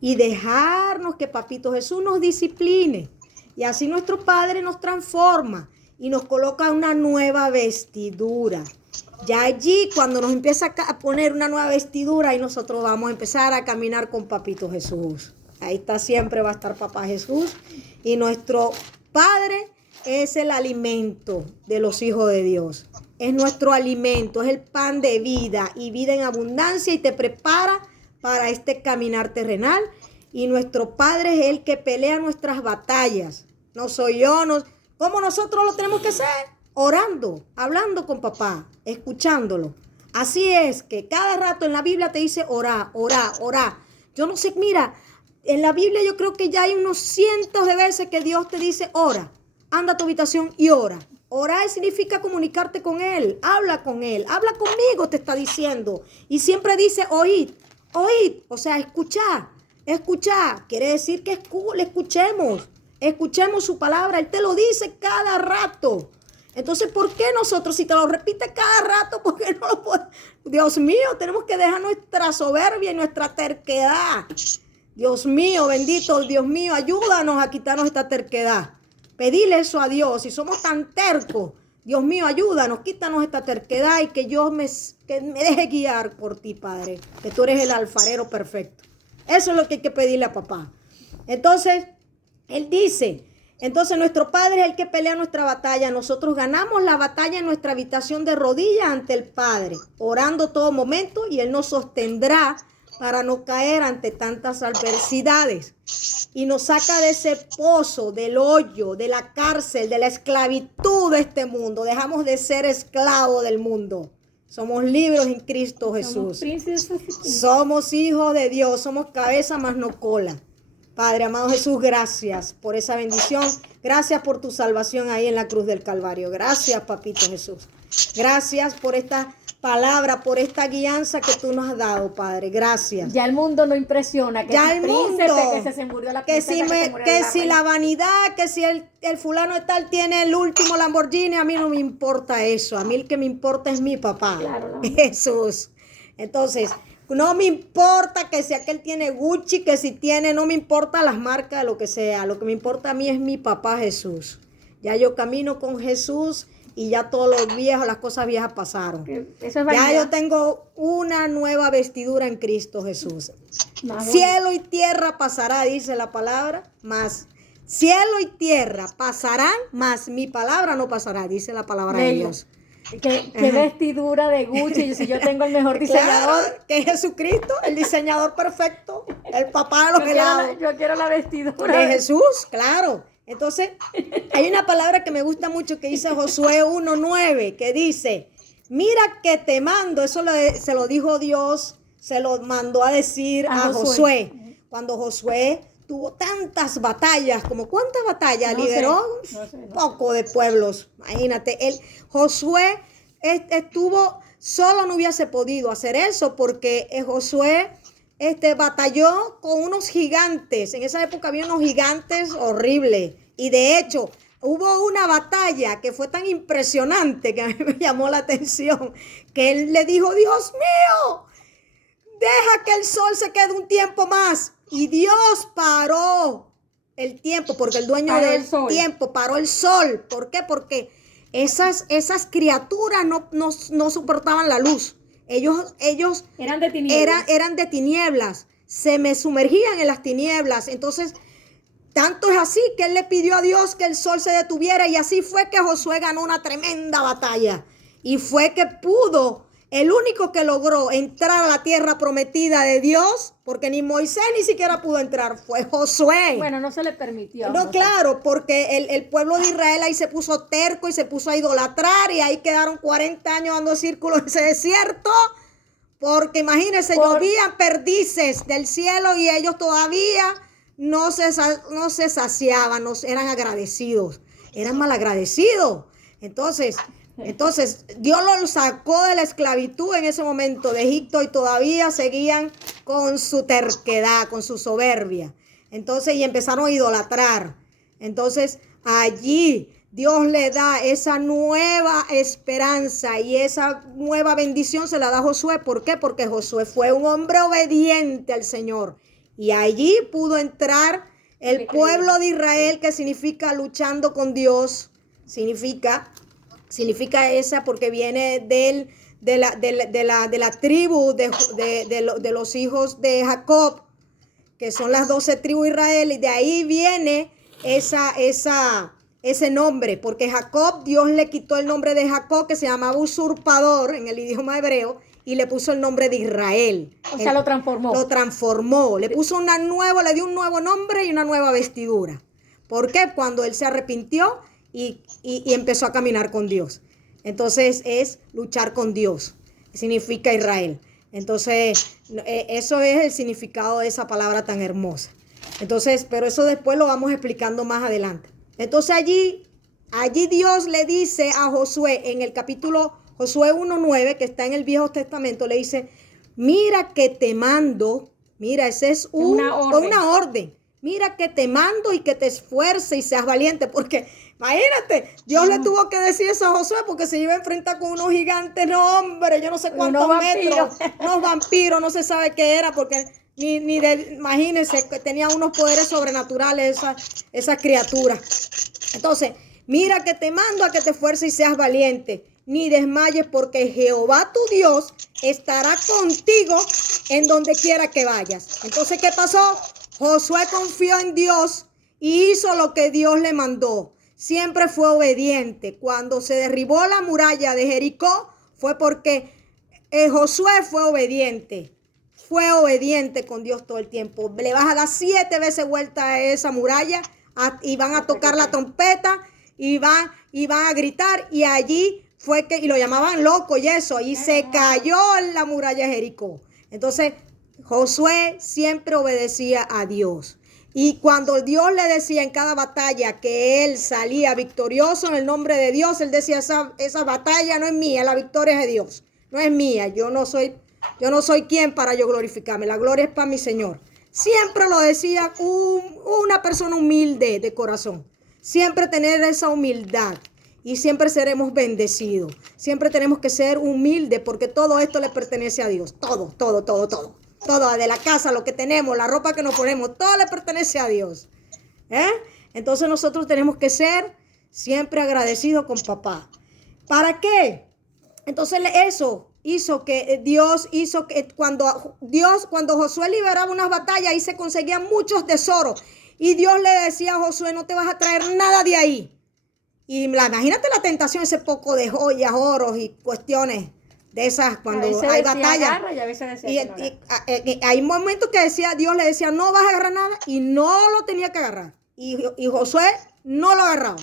Y dejarnos que Papito Jesús nos discipline. Y así nuestro Padre nos transforma y nos coloca una nueva vestidura. Ya allí cuando nos empieza a poner una nueva vestidura y nosotros vamos a empezar a caminar con Papito Jesús. Ahí está, siempre va a estar Papá Jesús. Y nuestro Padre es el alimento de los hijos de Dios. es nuestro alimento, es el pan de vida y vida en abundancia y te prepara para este caminar terrenal. Y nuestro Padre es el que pelea nuestras batallas. No soy yo, no. ¿Cómo nosotros lo tenemos que hacer? Orando, hablando con papá, escuchándolo. Así es que cada rato en la Biblia te dice orá, orá, orá. Yo no sé, mira, en la Biblia yo creo que ya hay unos cientos de veces que Dios te dice ora, anda a tu habitación y ora. Orar significa comunicarte con Él, habla conmigo, te está diciendo. Y siempre dice oíd, oíd, o sea, escuchar, escuchar. Quiere decir que le escuchemos su palabra, Él te lo dice cada rato. Entonces, ¿por qué nosotros, si te lo repite cada rato, por qué no lo podemos? Dios mío, tenemos que dejar nuestra soberbia y nuestra terquedad. Dios mío, bendito, Dios mío, ayúdanos a quitarnos esta terquedad. Pedirle eso a Dios. Si somos tan tercos, Dios mío, ayúdanos, quítanos esta terquedad y que que me deje guiar por ti, Padre, que tú eres el alfarero perfecto. Eso es lo que hay que pedirle a papá. Entonces, Él dice, entonces nuestro Padre es el que pelea nuestra batalla. Nosotros ganamos la batalla en nuestra habitación de rodillas ante el Padre, orando todo momento, y Él nos sostendrá para no caer ante tantas adversidades. Y nos saca de ese pozo, del hoyo, de la cárcel, de la esclavitud de este mundo. Dejamos de ser esclavos del mundo. Somos libres en Cristo Jesús. Somos hijos de Dios, somos cabeza más no cola. Padre amado Jesús, gracias por esa bendición. Gracias por tu salvación ahí en la cruz del Calvario. Gracias, papito Jesús. Gracias por esta palabra, por esta guianza que tú nos has dado, Padre. Gracias. Ya el mundo no impresiona. Que ya el príncipe, mundo, que se murió la princesa, que si la vanidad, que si el fulano de tal tiene el último Lamborghini, a mí no me importa eso. A mí el que me importa es mi papá, claro, Jesús. Entonces, no me importa que si aquel tiene Gucci, que si tiene, no me importa las marcas de lo que sea. Lo que me importa a mí es mi papá Jesús. Ya yo camino con Jesús y ya todos los viejos, las cosas viejas pasaron. Eso es ya yo tengo una nueva vestidura en Cristo Jesús. Cielo y tierra pasará, dice la palabra, mas cielo y tierra pasarán, mas mi palabra no pasará, dice la palabra de Dios. ¿Qué vestidura de Gucci? Si yo tengo el mejor diseñador. Claro, que es Jesucristo, el diseñador perfecto, el papá de los helados. Yo quiero la vestidura de Jesús, claro. Entonces, hay una palabra que me gusta mucho que dice Josué 1:9, que dice, mira que te mando, eso se lo dijo Dios, se lo mandó a decir a Josué. Cuando Josué tuvo tantas batallas, como ¿cuántas batallas? Lideró poco de pueblos, imagínate. Josué estuvo, solo no hubiese podido hacer eso porque Josué batalló con unos gigantes. En esa época había unos gigantes horribles. Y de hecho, hubo una batalla que fue tan impresionante que a mí me llamó la atención, que él le dijo, Dios mío, deja que el sol se quede un tiempo más. Y Dios paró el tiempo, porque el dueño del tiempo paró el sol. ¿Por qué? Porque esas criaturas no soportaban la luz. Ellos eran de tinieblas. Eran de tinieblas. Se me sumergían en las tinieblas. Entonces, tanto es así que él le pidió a Dios que el sol se detuviera. Y así fue que Josué ganó una tremenda batalla. Y fue que pudo, el único que logró entrar a la tierra prometida de Dios, porque ni Moisés ni siquiera pudo entrar, fue Josué. Bueno, no se le permitió. No, claro, porque el pueblo de Israel ahí se puso terco y se puso a idolatrar y ahí quedaron 40 años dando círculos en ese desierto, porque imagínense, llovían perdices del cielo y ellos todavía no se saciaban, no eran agradecidos, eran malagradecidos. Entonces Dios los sacó de la esclavitud en ese momento de Egipto y todavía seguían con su terquedad, con su soberbia. Entonces, y empezaron a idolatrar. Entonces, allí Dios le da esa nueva esperanza y esa nueva bendición se la da a Josué. ¿Por qué? Porque Josué fue un hombre obediente al Señor. Y allí pudo entrar el pueblo de Israel, que significa luchando con Dios, significa esa porque viene de la tribu de los hijos de Jacob, que son las 12 tribus de Israel, y de ahí viene esa ese nombre, porque Jacob, Dios le quitó el nombre de Jacob, que se llamaba usurpador en el idioma hebreo, y le puso el nombre de Israel. O sea, lo transformó. Lo transformó, le puso le dio un nuevo nombre y una nueva vestidura. ¿Por qué? Cuando él se arrepintió y empezó a caminar con Dios. Entonces es luchar con Dios, significa Israel. Entonces eso es el significado de esa palabra tan hermosa. Entonces, pero eso después lo vamos explicando más adelante. Entonces allí Dios le dice a Josué en el capítulo Josué 1:9, que está en el Viejo Testamento, le dice, mira que te mando, mira, esa es una orden. Mira que te mando y que te esfuerces y seas valiente, porque imagínate, Dios le tuvo que decir eso a Josué porque se iba a enfrentar con unos gigantes, no hombre, yo no sé cuántos metros, unos vampiros, no se sabe qué era, porque imagínense, tenía unos poderes sobrenaturales esa criatura. Entonces, mira que te mando a que te esfuerces y seas valiente, ni desmayes, porque Jehová tu Dios estará contigo en donde quiera que vayas. Entonces, ¿qué pasó? Josué confió en Dios y hizo lo que Dios le mandó. Siempre fue obediente. Cuando se derribó la muralla de Jericó, fue porque Josué fue obediente. Fue obediente con Dios todo el tiempo. Le vas a dar 7 veces vuelta a esa muralla y van a tocar la trompeta y van a gritar, y allí fue que, y lo llamaban loco y eso, y se cayó en la muralla de Jericó. Entonces, Josué siempre obedecía a Dios. Y cuando Dios le decía en cada batalla que él salía victorioso en el nombre de Dios, él decía, esa batalla no es mía, la victoria es de Dios. No es mía, yo no soy quien para yo glorificarme, la gloria es para mi Señor. Siempre lo decía una persona humilde de corazón. Siempre tener esa humildad. Y siempre seremos bendecidos. Siempre tenemos que ser humildes, porque todo esto le pertenece a Dios. Todo. Todo, de la casa, lo que tenemos, la ropa que nos ponemos, todo le pertenece a Dios. Entonces nosotros tenemos que ser siempre agradecidos con papá. ¿Para qué? Entonces eso hizo que Dios hizo que cuando Josué liberaba unas batallas, ahí se conseguían muchos tesoros. Y Dios le decía a Josué, no te vas a traer nada de ahí. Y imagínate la tentación, ese poco de joyas, oros y cuestiones de esas cuando hay batallas. Y hay momentos que Dios le decía, no vas a agarrar nada, y no lo tenía que agarrar. Y Josué no lo agarraba.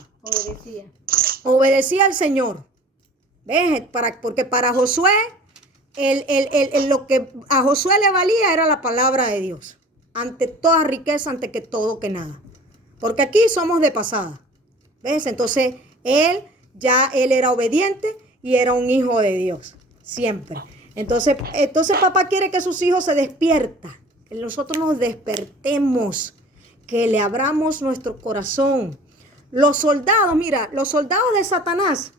Obedecía al Señor. ¿Ves? Porque para Josué, lo que a Josué le valía era la palabra de Dios. Ante toda riqueza, ante que todo, que nada. Porque aquí somos de pasada. ¿Ves? Entonces, él era obediente y era un hijo de Dios. Siempre. Entonces papá quiere que sus hijos se despierten. Que nosotros nos despertemos. Que le abramos nuestro corazón. Los soldados de Satanás.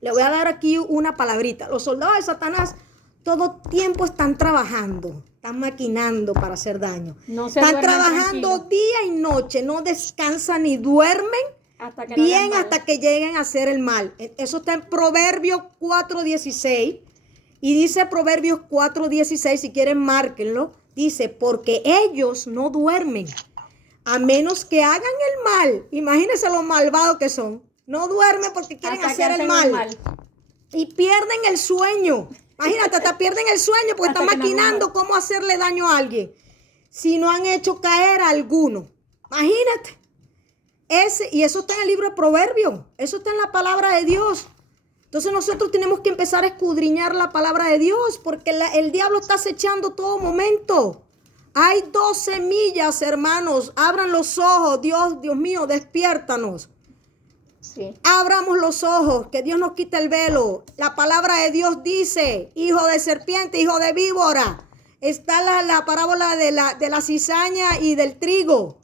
Le voy a dar aquí una palabrita. Los soldados de Satanás todo tiempo están trabajando. Están maquinando para hacer daño. Están trabajando día y noche. No descansan ni duermen. Hasta que lleguen a hacer el mal. Eso está en Proverbios 4:16. Y dice Proverbios 4:16, si quieren márquenlo. Dice, porque ellos no duermen, a menos que hagan el mal. Imagínense lo malvados que son. No duermen porque quieren hacer el mal. Y pierden el sueño. Imagínate, hasta pierden el sueño porque están maquinando cómo hacerle daño a alguien. Si no han hecho caer a alguno. Imagínate. Y eso está en el libro de Proverbios. Eso está en la palabra de Dios. Entonces nosotros tenemos que empezar a escudriñar la palabra de Dios, porque el diablo está acechando todo momento. Hay 2 semillas, hermanos. Abran los ojos. Dios mío, despiértanos. Sí. Abramos los ojos, que Dios nos quite el velo. La palabra de Dios dice, hijo de serpiente, hijo de víbora. Está la parábola de la cizaña y del trigo.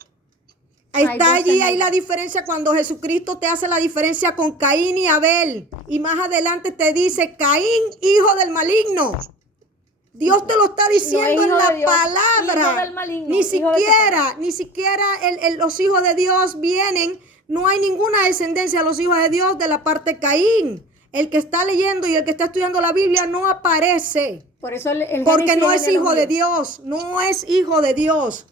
Ahí la diferencia cuando Jesucristo te hace la diferencia con Caín y Abel. Y más adelante te dice, Caín, hijo del maligno. Dios te lo está diciendo en la palabra. Ni siquiera los hijos de Dios vienen. No hay ninguna descendencia de los hijos de Dios de la parte de Caín. El que está leyendo y el que está estudiando la Biblia no aparece. Por eso porque no es hijo de Dios. No es hijo de Dios.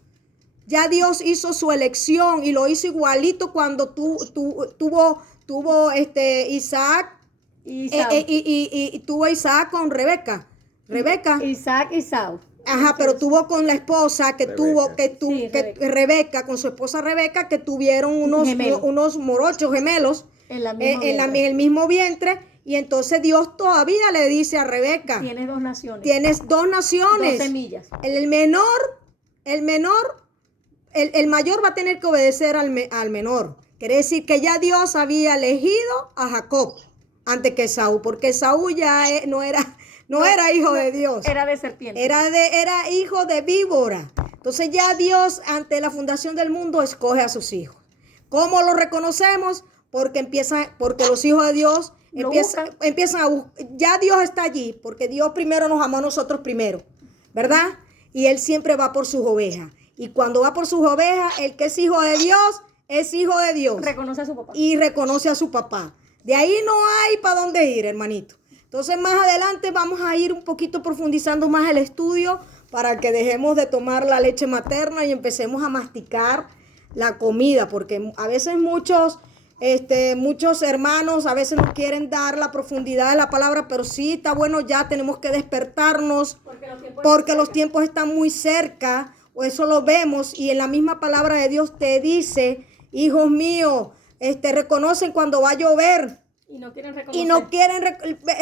Ya Dios hizo su elección y lo hizo igualito cuando tuvo Isaac y tuvo Isaac con Rebeca. Isaac y Saúl. Ajá, pero tuvo con la esposa Rebeca, con su esposa Rebeca, que tuvieron unos morochos gemelos en el mismo vientre. Y entonces Dios todavía le dice a Rebeca: tienes 2 naciones. Tienes 2 naciones. 2 semillas. El mayor va a tener que obedecer al menor. Quiere decir que ya Dios había elegido a Jacob antes que Saúl, porque Saúl ya no era hijo de Dios. Era de serpiente. Era hijo de víbora. Entonces ya Dios, ante la fundación del mundo, escoge a sus hijos. ¿Cómo lo reconocemos? Porque los hijos de Dios empiezan a buscar. Ya Dios está allí, porque Dios primero nos amó a nosotros primero, ¿verdad? Y Él siempre va por sus ovejas. Y cuando va por sus ovejas, el que es hijo de Dios, es hijo de Dios. Reconoce a su papá. Y reconoce a su papá. De ahí no hay para dónde ir, hermanito. Entonces más adelante vamos a ir un poquito profundizando más el estudio para que dejemos de tomar la leche materna y empecemos a masticar la comida, porque a veces muchos hermanos a veces no quieren dar la profundidad de la palabra, pero sí está bueno, ya tenemos que despertarnos porque los tiempos están muy cerca, o eso lo vemos, y en la misma palabra de Dios te dice: hijos míos, reconocen cuando va a llover. Y no quieren reconocer. Y no quieren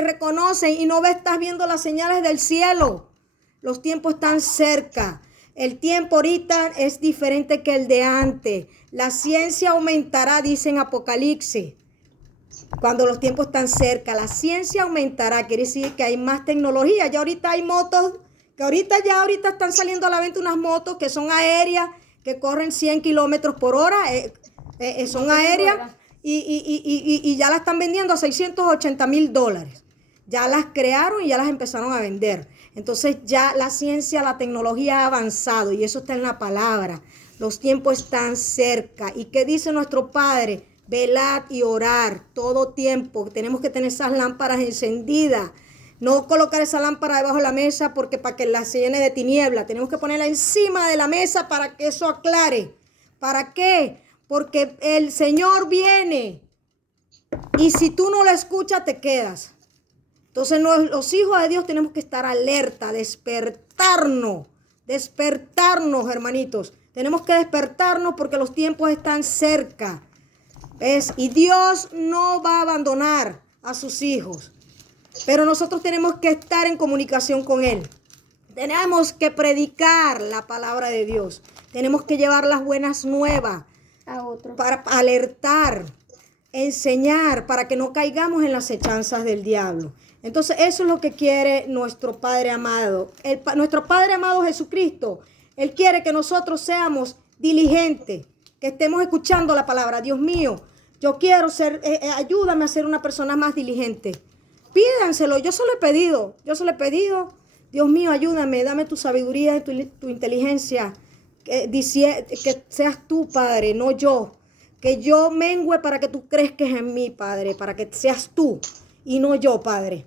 reconocen y no estás viendo las señales del cielo. Los tiempos están cerca. El tiempo ahorita es diferente que el de antes. La ciencia aumentará, dice en Apocalipsis. Cuando los tiempos están cerca, la ciencia aumentará. Quiere decir que hay más tecnología. Ya ahorita hay motos, que ahorita están saliendo a la venta unas motos que son aéreas, que corren 100 kilómetros por hora. Son aéreas. Y ya la están vendiendo a $680,000. Ya las crearon y ya las empezaron a vender. Entonces ya la ciencia, la tecnología ha avanzado y eso está en la palabra. Los tiempos están cerca. ¿Y qué dice nuestro Padre? Velad y orar todo tiempo. Tenemos que tener esas lámparas encendidas. No colocar esa lámpara debajo de la mesa para que la se llene de tiniebla. Tenemos que ponerla encima de la mesa para que eso aclare. ¿Para qué? Porque el Señor viene y si tú no lo escuchas te quedas. Entonces los hijos de Dios tenemos que estar alerta, despertarnos, hermanitos. Tenemos que despertarnos porque los tiempos están cerca. ¿Ves? Y Dios no va a abandonar a sus hijos. Pero nosotros tenemos que estar en comunicación con Él. Tenemos que predicar la palabra de Dios. Tenemos que llevar las buenas nuevas. A otro. Para alertar, enseñar, para que no caigamos en las hechanzas del diablo. Entonces eso es lo que quiere nuestro Padre amado. Nuestro Padre amado Jesucristo, Él quiere que nosotros seamos diligentes, que estemos escuchando la palabra. Dios mío, yo quiero ayúdame a ser una persona más diligente. Pídanselo, yo se lo he pedido. Dios mío, ayúdame, dame tu sabiduría y tu inteligencia. Que seas tú, Padre, no yo. Que yo mengüe para que tú crezcas en mí, Padre. Para que seas tú y no yo, Padre.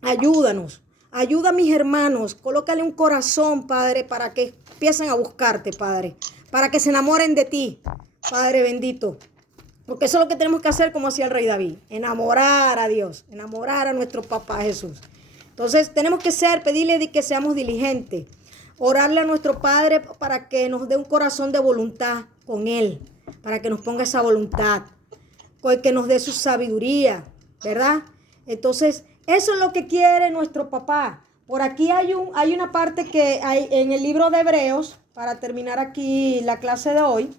Ayúdanos. Ayuda a mis hermanos. Colócale un corazón, Padre, para que empiecen a buscarte, Padre. Para que se enamoren de ti, Padre bendito. Porque eso es lo que tenemos que hacer como hacía el rey David. Enamorar a Dios. Enamorar a nuestro papá Jesús. Entonces tenemos que pedirle que seamos diligentes. Orarle a nuestro Padre para que nos dé un corazón de voluntad con Él, para que nos ponga esa voluntad, que nos dé su sabiduría, ¿verdad? Entonces, eso es lo que quiere nuestro papá. Por aquí hay una parte que hay en el libro de Hebreos, para terminar aquí la clase de hoy,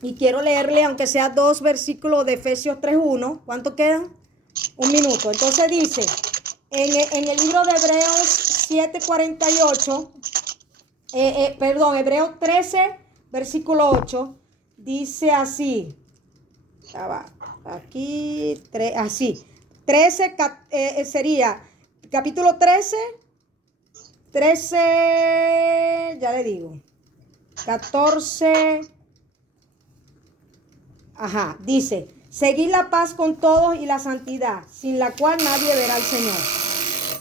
y quiero leerle, aunque sea 2 versículos de Efesios 3:1. ¿Cuánto quedan? 1 minuto. Entonces dice, en el libro de Hebreos 7:48, Hebreos 13, versículo 8, dice así. Aquí, así. 13 sería, capítulo 13, ya le digo, 14, dice, seguid la paz con todos y la santidad, sin la cual nadie verá al Señor.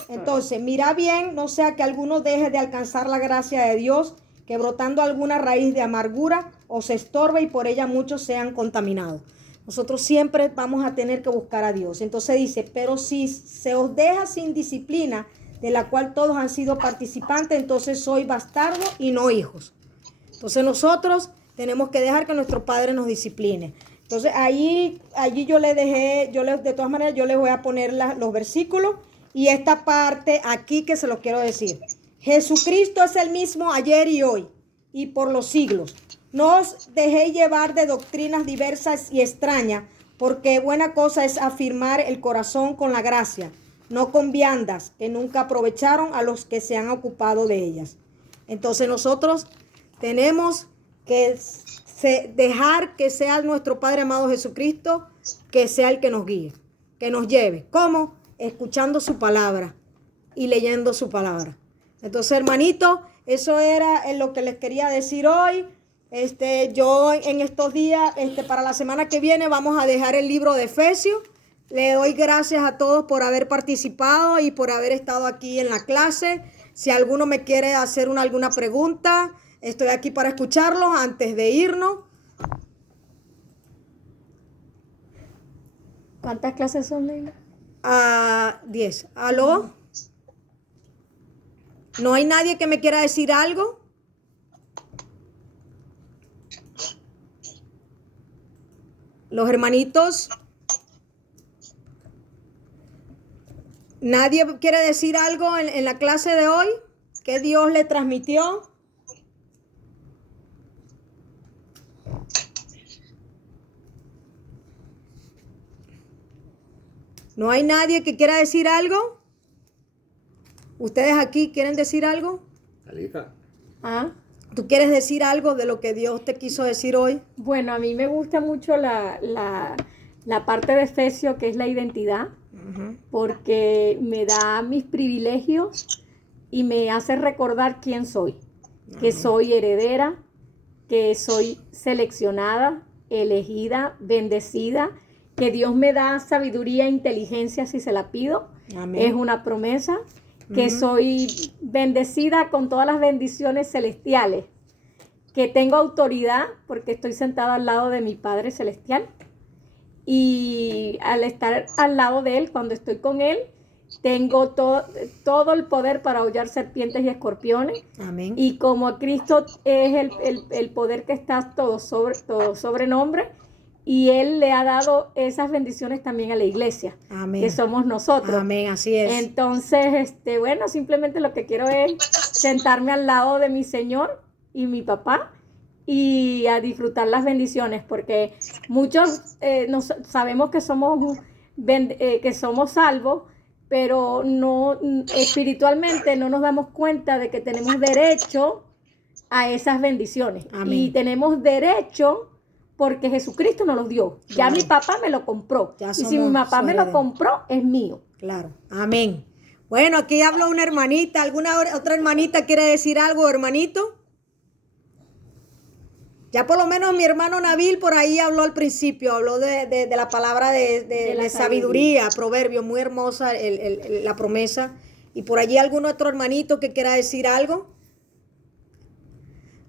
Entonces, mira bien, no sea que alguno deje de alcanzar la gracia de Dios, que brotando alguna raíz de amargura os estorbe y por ella muchos sean contaminados. Nosotros siempre vamos a tener que buscar a Dios. Entonces dice, pero si se os deja sin disciplina, de la cual todos han sido participantes, entonces sois bastardos y no hijos. Entonces nosotros tenemos que dejar que nuestro Padre nos discipline. Entonces allí yo le dejé, de todas maneras yo les voy a poner los versículos y esta parte aquí que se los quiero decir. Jesucristo es el mismo ayer y hoy y por los siglos. No os dejéis llevar de doctrinas diversas y extrañas, porque buena cosa es afirmar el corazón con la gracia, no con viandas que nunca aprovecharon a los que se han ocupado de ellas. Entonces nosotros tenemos que dejar que sea nuestro Padre amado Jesucristo, que sea el que nos guíe, que nos lleve. ¿Cómo? Escuchando su palabra y leyendo su palabra. Entonces, hermanito, eso era lo que les quería decir hoy. Yo en estos días, para la semana que viene vamos a dejar el libro de Efesios. Le doy gracias a todos por haber participado y por haber estado aquí en la clase. Si alguno me quiere hacer alguna pregunta, estoy aquí para escucharlos antes de irnos. ¿Cuántas clases son, Leila? 10. ¿Aló? ¿No hay nadie que me quiera decir algo? Los hermanitos, ¿nadie quiere decir algo en la clase de hoy? ¿Qué Dios le transmitió? ¿No hay nadie que quiera decir algo? ¿Ustedes aquí quieren decir algo? Alita. ¿Ah? ¿Tú quieres decir algo de lo que Dios te quiso decir hoy? Bueno, a mí me gusta mucho la parte de Efesios, que es la identidad, porque me da mis privilegios y me hace recordar quién soy, que soy heredera, que soy seleccionada, elegida, bendecida, que Dios me da sabiduría e inteligencia si se la pido. Amén. Es una promesa. Que soy bendecida con todas las bendiciones celestiales, que tengo autoridad porque estoy sentada al lado de mi Padre Celestial y al estar al lado de Él, cuando estoy con Él, tengo todo el poder para hollar serpientes y escorpiones. Amén. Y como Cristo es el poder que está todo sobrenombre, y Él le ha dado esas bendiciones también a la iglesia. Amén. Que somos nosotros. Amén, así es. Entonces, bueno, simplemente lo que quiero es sentarme al lado de mi Señor y mi papá y a disfrutar las bendiciones, porque muchos sabemos que somos salvos, pero no espiritualmente no nos damos cuenta de que tenemos derecho a esas bendiciones. Amén. Y tenemos derecho porque Jesucristo nos los dio. Claro. Ya mi papá me lo compró. Y si mi papá me lo compró, es mío. Claro. Amén. Bueno, aquí habla una hermanita. ¿Alguna otra hermanita quiere decir algo, hermanito? Ya por lo menos mi hermano Nabil por ahí habló al principio. Habló de la palabra de sabiduría, proverbio. Muy hermosa la promesa. Y por allí algún otro hermanito que quiera decir algo.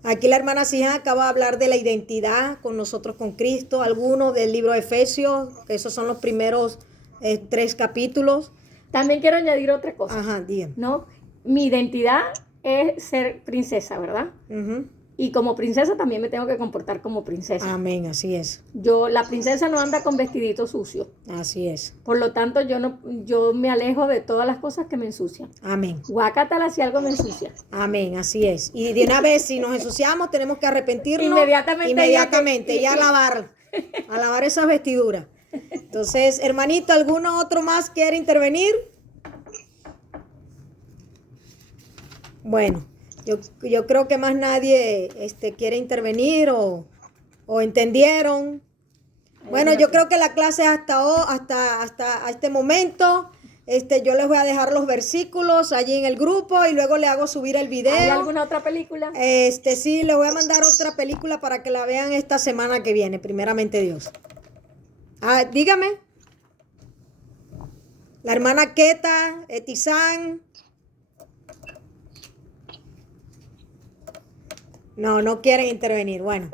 Aquí la hermana Sija acaba de hablar de la identidad con nosotros, con Cristo. Algunos del libro de Efesios, que esos son los primeros 3 capítulos. También quiero añadir otra cosa. Ajá, dígame. ¿No? Mi identidad es ser princesa, ¿verdad? Y como princesa también me tengo que comportar como princesa. Amén, así es. La princesa no anda con vestidito sucio. Así es. Por lo tanto, yo me alejo de todas las cosas que me ensucian. Amén. Guácatala si algo me ensucia. Amén, así es. Y de una vez, si nos ensuciamos, tenemos que arrepentirnos. Inmediatamente y a lavar esas vestiduras. Entonces, hermanito, ¿alguno otro más quiere intervenir? Bueno. Yo creo que más nadie quiere intervenir o entendieron. Bueno, yo creo que la clase hasta este momento, yo les voy a dejar los versículos allí en el grupo y luego le hago subir el video. ¿Hay alguna otra película? Sí, les voy a mandar otra película para que la vean esta semana que viene, primeramente Dios. Dígame. La hermana Keta, Etizán. No quieren intervenir. Bueno,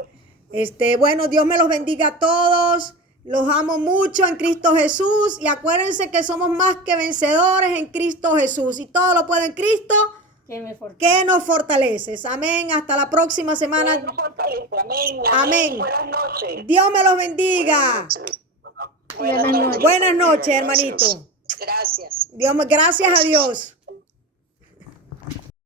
bueno, Dios me los bendiga a todos. Los amo mucho en Cristo Jesús. Y acuérdense que somos más que vencedores en Cristo Jesús. Y todo lo puedo en Cristo que nos fortalece. Amén. Hasta la próxima semana. Que nos fortalece. Amén. Amén. Buenas noches. Dios me los bendiga. Buenas noches. Buenas noches, hermanito. Gracias. Gracias a Dios.